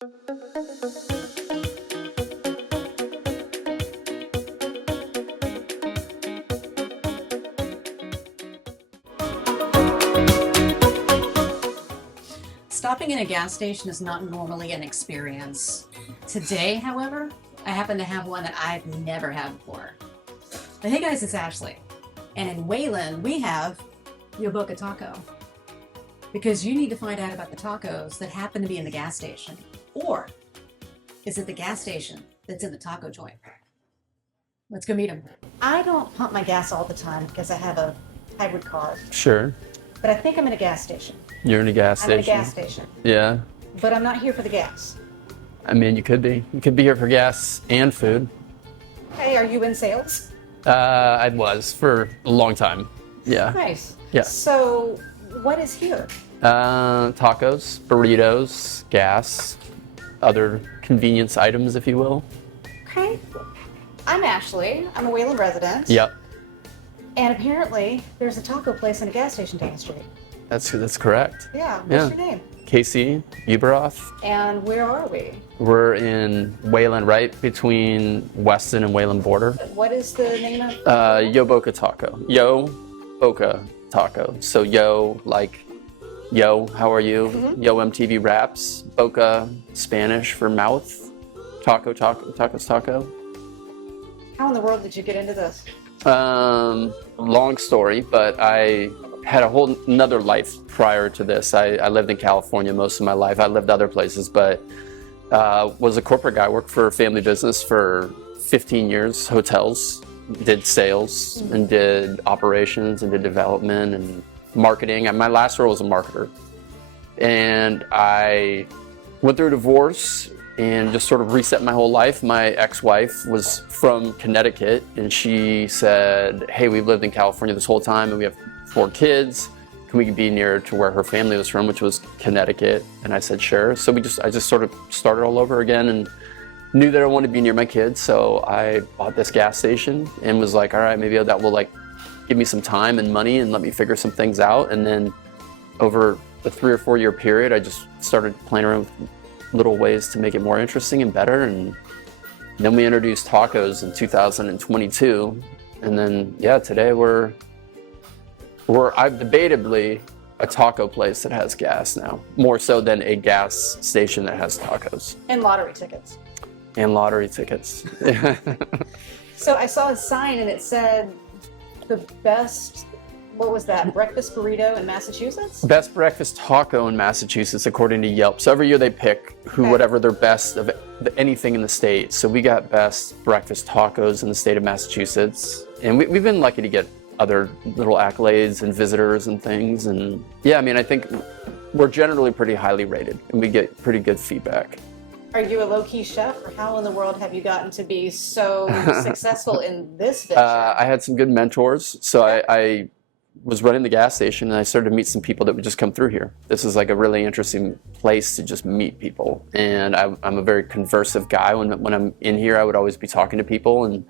Stopping in a gas station is not normally an experience. Today, however, I happen to have one that I've never had before. But hey guys, it's Ashley. And in Wayland, we have Yo Boca Taco. Because you need to find out about the tacos that happen to be in the gas station. Or is it the gas station that's in the taco joint? Let's go meet them. I don't pump my gas all the time because I have a hybrid car. Sure. But I think I'm in a gas station. You're in a gas station. I'm in a gas station. Yeah. But I'm not here for the gas. I mean, you could be. You could be here for gas and food. Hey, are you in sales? I was for a long time. Yeah. Nice. Yeah. So, what is here? Tacos, burritos, gas, other convenience items, if you will. Okay. I'm Ashley. I'm a Wayland resident. Yep. And apparently, there's a taco place and a gas station down the street. That's correct. Yeah. What's your name? Casey Uberoth. And where are we? We're in Wayland, right between Weston and Wayland border. What is the name of? Yo Boca Taco. Yo Boca Taco. So yo, like, yo, how are you? Mm-hmm. Yo MTV Raps. Boca, Spanish for mouth. Taco, tacos, taco. How in the world did you get into this? Long story, but I had a whole another life prior to this. I lived in California most of my life. I lived other places, but was a corporate guy. Worked for a family business for 15 years, hotels, did sales and did operations and did development and marketing. And my last role was a marketer. And I went through a divorce and just sort of reset my whole life. My ex-wife was from Connecticut, and she said, hey, we've lived in California this whole time and we have 4 kids. Can we be near to where her family was from, which was Connecticut? And I said, sure. So I just sort of started all over again and knew that I wanted to be near my kids. So I bought this gas station and was like, all right, maybe that will like give me some time and money and let me figure some things out. And then over the 3 or 4 year period, I just started playing around with little ways to make it more interesting and better. And then we introduced tacos in 2022. And then, yeah, today we're I've debatably a taco place that has gas now, more so than a gas station that has tacos. And lottery tickets. And lottery tickets. So I saw a sign and it said the best, what was that, breakfast burrito in Massachusetts? Best breakfast taco in Massachusetts, according to Yelp. So every year they pick whatever their best of anything in the state. So we got best breakfast tacos in the state of Massachusetts. And we've been lucky to get other little accolades and visitors and things. And yeah, I mean, I think we're generally pretty highly rated and we get pretty good feedback. Are you a low-key chef, or how in the world have you gotten to be so successful in this venture? I had some good mentors. So I was running the gas station and I started to meet some people that would just come through here. This is like a really interesting place to just meet people. And I'm a very conversive guy. When I'm in here, I would always be talking to people. And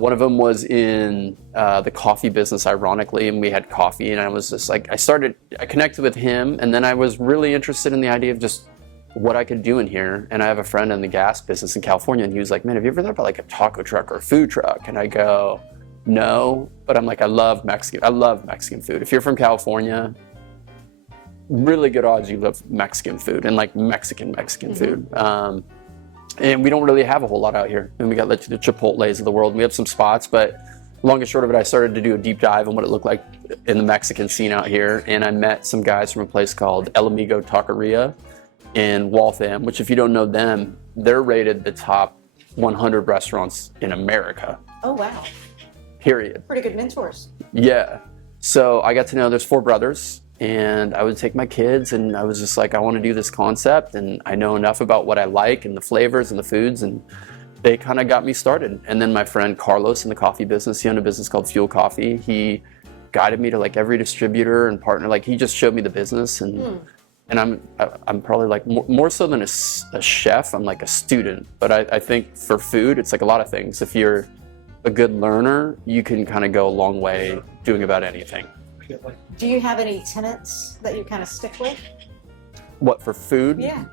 one of them was in the coffee business, ironically, and we had coffee, and I was just like, I connected with him, and then I was really interested in the idea of just what I could do in here. And I have a friend in the gas business in California, and he was like, man, have you ever thought about like a taco truck or a food truck? And I go, no, but I'm like, I love Mexican food. If you're from California, really good odds you love Mexican food and like Mexican food. And we don't really have a whole lot out here. And we got like the Chipotles of the world. And we have some spots, but long and short of it, I started to do a deep dive on what it looked like in the Mexican scene out here. And I met some guys from a place called El Amigo Taqueria in Waltham, which if you don't know them, they're rated the top 100 restaurants in America. Oh, wow. Period. Pretty good mentors. Yeah. So I got to know there's 4 brothers. And I would take my kids and I was just like, I want to do this concept and I know enough about what I like and the flavors and the foods, and they kind of got me started. And then my friend Carlos in the coffee business, he owned a business called Fuel Coffee. He guided me to like every distributor and partner. Like he just showed me the business and I'm probably like more so than a chef, I'm like a student. But I think for food, it's like a lot of things. If you're a good learner, you can kind of go a long way doing about anything. Do you have any tenets that you kind of stick with? What, for food? Yeah.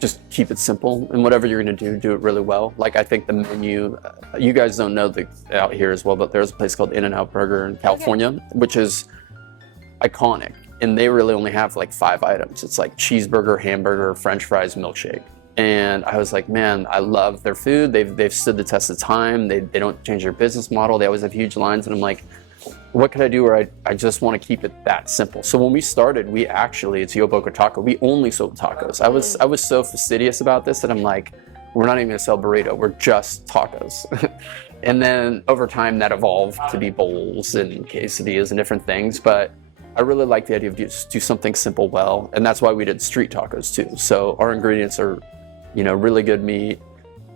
just keep it simple, and whatever you're going to do it really well. Like, I think the menu, you guys don't know out here as well, but there's a place called In-N-Out Burger in California, which is iconic, and they really only have like 5 items. It's like cheeseburger, hamburger, french fries, milkshake. And I was like, man, I love their food. They've stood the test of time. They don't change their business model. They always have huge lines, and I'm like, what could I do where I just want to keep it that simple? So when we started, it's Yo Boca Taco. We only sold tacos. I was so fastidious about this that I'm like, we're not even gonna sell burrito. We're just tacos. And then over time that evolved to be bowls and quesadillas and different things. But I really like the idea of just do something simple well. And that's why we did street tacos too. So our ingredients are, really good meat,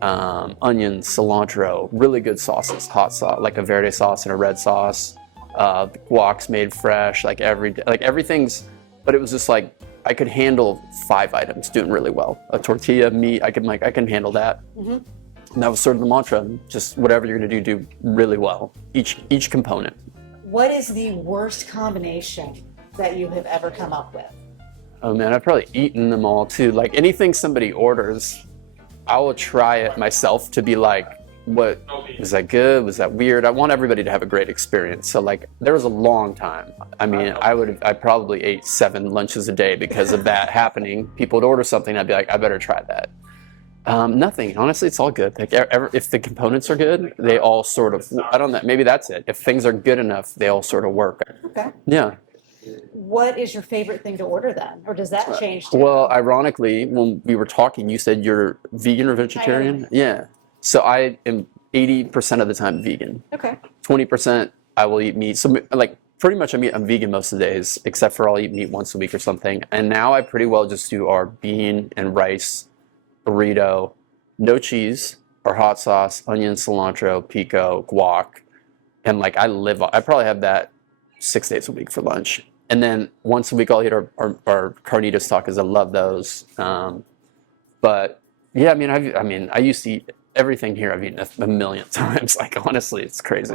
onions, cilantro, really good sauces, hot sauce, like a verde sauce and a red sauce. The guac's made fresh, like everything's, but it was just like, I could handle 5 items doing really well. A tortilla, meat, I can handle that. Mm-hmm. And that was sort of the mantra, just whatever you're gonna do really well, each component. What is the worst combination that you have ever come up with? Oh man, I've probably eaten them all too. Like anything somebody orders, I will try it myself to be like, what, was that good? Was that weird? I want everybody to have a great experience. So like, there was a long time. I mean, I probably ate 7 lunches a day because of that happening. People would order something, I'd be like, I better try that. Nothing, honestly, it's all good. Like if the components are good, they all sort of, I don't know, maybe that's it. If things are good enough, they all sort of work. Okay. Yeah. What is your favorite thing to order then? Or does that change too? Well, ironically, when we were talking, you said you're vegan or vegetarian? Yeah. So I am 80% of the time vegan. Okay. 20% I will eat meat. So like pretty much I'm vegan most of the days, except for I'll eat meat once a week or something. And now I pretty well just do our bean and rice burrito, no cheese or hot sauce, onion, cilantro, pico, guac. And like I probably have that 6 days a week for lunch. And then once a week I'll eat our carnitas tacos. I love those. But yeah, I mean, I used to eat everything here. I've eaten a million times. Like honestly, it's crazy.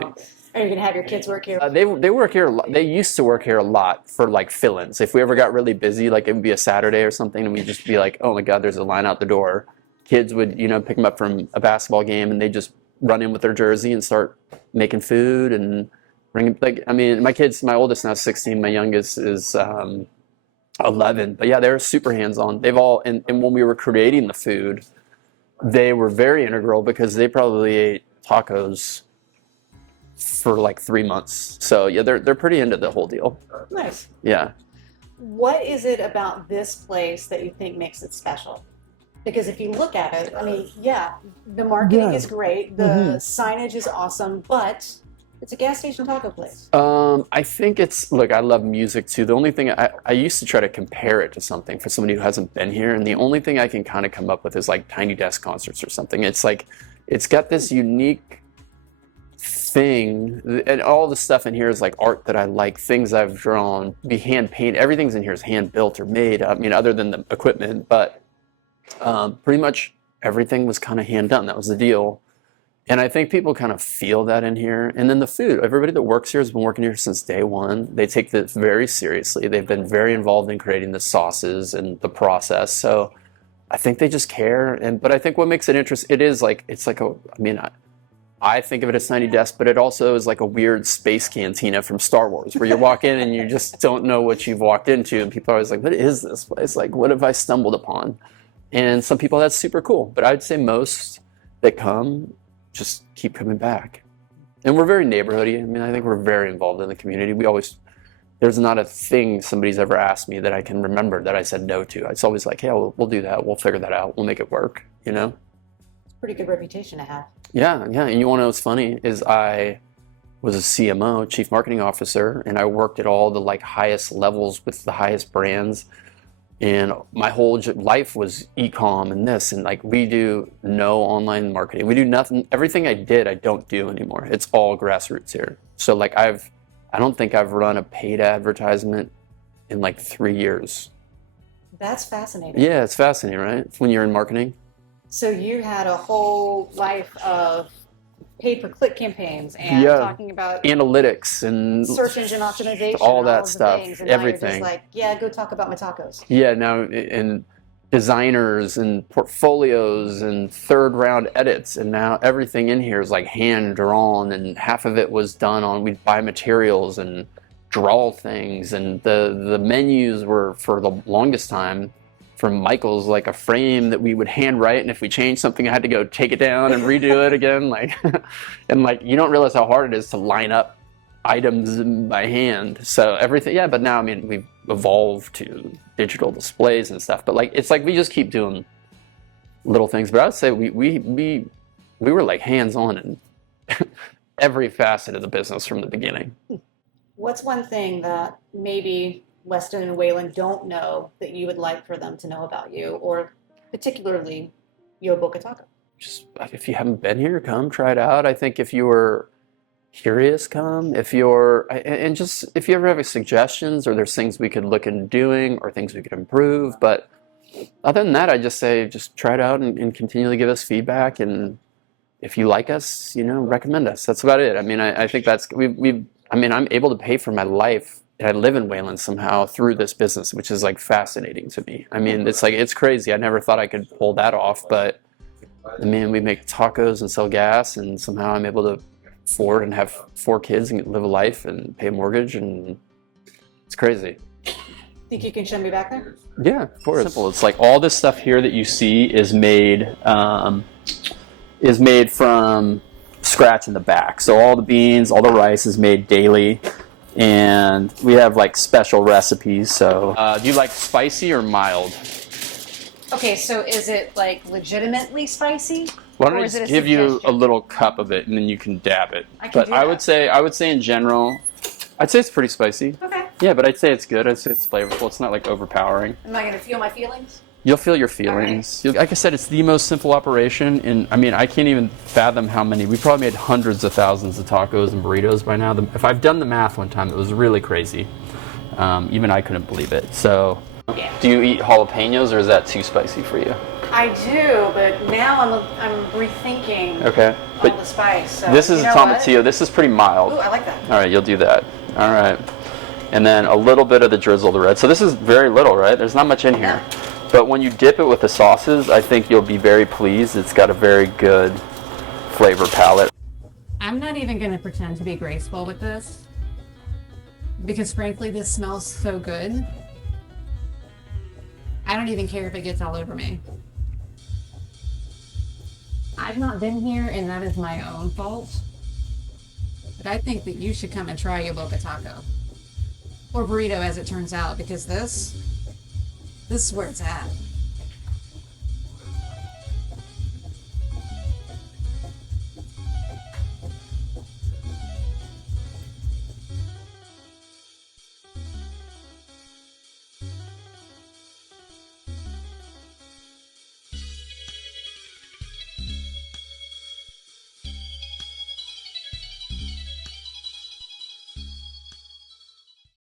Are you gonna have your kids work here? They work here a lot. They used to work here a lot for like fill-ins. If we ever got really busy, like it would be a Saturday or something, and we'd just be like, oh my God, there's a line out the door. Kids would, pick them up from a basketball game, and they just run in with their jersey and start making food and bringing. Like, I mean, my oldest now is 16. My youngest is 11. But yeah, they're super hands-on. They've all, and when we were creating the food, they were very integral because they probably ate tacos for like 3 months. So yeah, they're pretty into the whole deal. Nice. Yeah. What is it about this place that you think makes it special? Because if you look at it, I mean, yeah, the marketing is great, the signage is awesome, but it's a gas station taco place. I think look, I love music too. The only thing I used to try to compare it to something for somebody who hasn't been here, and the only thing I can kind of come up with is like Tiny Desk concerts or something. It's like, it's got this unique thing, and all the stuff in here is like art that I like, things I've drawn, be hand painted. Everything's in here is hand built or made. I mean, other than the equipment, but pretty much everything was kind of hand done. That was the deal. And I think people kind of feel that in here. And then the food, everybody that works here has been working here since day one. They take this very seriously. They've been very involved in creating the sauces and the process. So I think they just care. But I think what makes it interesting, I think of it as Tiny Desk, but it also is like a weird space cantina from Star Wars, where you walk in and you just don't know what you've walked into. And people are always like, what is this place? Like, what have I stumbled upon? And some people, that's super cool. But I'd say most that come just keep coming back. And we're very neighborhoody. I mean, I think we're very involved in the community. There's not a thing somebody's ever asked me that I can remember that I said no to. It's always like, yeah, we'll do that. We'll figure that out. We'll make it work, It's a pretty good reputation to have. Yeah. And you want to know what's funny is I was a CMO, Chief Marketing Officer, and I worked at all the like highest levels with the highest brands. And my whole life was e-com and this, and like we do no online marketing. We do nothing. Everything I did, I don't do anymore. It's all grassroots here. So like I don't think I've run a paid advertisement in like 3 years. That's fascinating. Yeah, it's fascinating, right? When you're in marketing. So you had a whole life of pay-per-click campaigns and talking about analytics and search engine optimization, all that stuff, and everything. Now you're just like, go talk about my tacos. Yeah, no, and designers and portfolios and third round edits, and now everything in here is like hand drawn, and half of it was done on, we'd buy materials and draw things, and the menus were, for the longest time, from Michael's, like a frame that we would hand write, and if we changed something I had to go take it down and redo it again, like and like you don't realize how hard it is to line up items by hand. So everything, yeah, but now I mean we've evolved to digital displays and stuff, but like it's like we just keep doing little things. But I would say we were like hands-on in every facet of the business from the beginning. What's one thing that maybe Weston and Wayland don't know that you would like for them to know about you, or particularly Yo Boca Taco? Just if you haven't been here, come try it out. I think if you were curious, come. If you're, and just if you ever have any suggestions, or there's things we could look into doing or things we could improve. But other than that, I just say just try it out and continually give us feedback. And if you like us, you know, recommend us. That's about it. I mean, I think that's I mean, I'm able to pay for my life. I live in Wayland somehow through this business, which is like fascinating to me. I mean, it's like, it's crazy. I never thought I could pull that off, but I mean, we make tacos and sell gas, and somehow I'm able to afford and have 4 kids and live a life and pay a mortgage, and it's crazy. Think you can show me back there? Yeah, of course. Simple. It's like all this stuff here that you see is made from scratch in the back. So all the beans, all the rice is made daily. And we have like special recipes. So do you like spicy or mild? Okay, so is it like legitimately spicy? Why don't I just give you a little cup of it, and then you can dab it. I would say in general, I'd say it's pretty spicy. Okay. Yeah, but I'd say it's good. I'd say it's flavorful. It's not like overpowering. Am I going to feel my feelings? You'll feel your feelings. Right. Like I said, it's the most simple operation, and I mean, I can't even fathom how many. We probably made hundreds of thousands of tacos and burritos by now. If I've done the math one time, it was really crazy. Even I couldn't believe it. So, yeah. Do you eat jalapenos, or is that too spicy for you? I do, but now I'm rethinking all the spice. So, this is a tomatillo. This is pretty mild. Ooh, I like that. All right, you'll do that. All right. And then a little bit of the drizzle, the red. So this is very little, right? There's not much in here. But when you dip it with the sauces, I think you'll be very pleased. It's got a very good flavor palette. I'm not even going to pretend to be graceful with this, because frankly, this smells so good. I don't even care if it gets all over me. I've not been here, and that is my own fault. But I think that you should come and try Yo Boca Taco. Or burrito, as it turns out, because this is where it's at.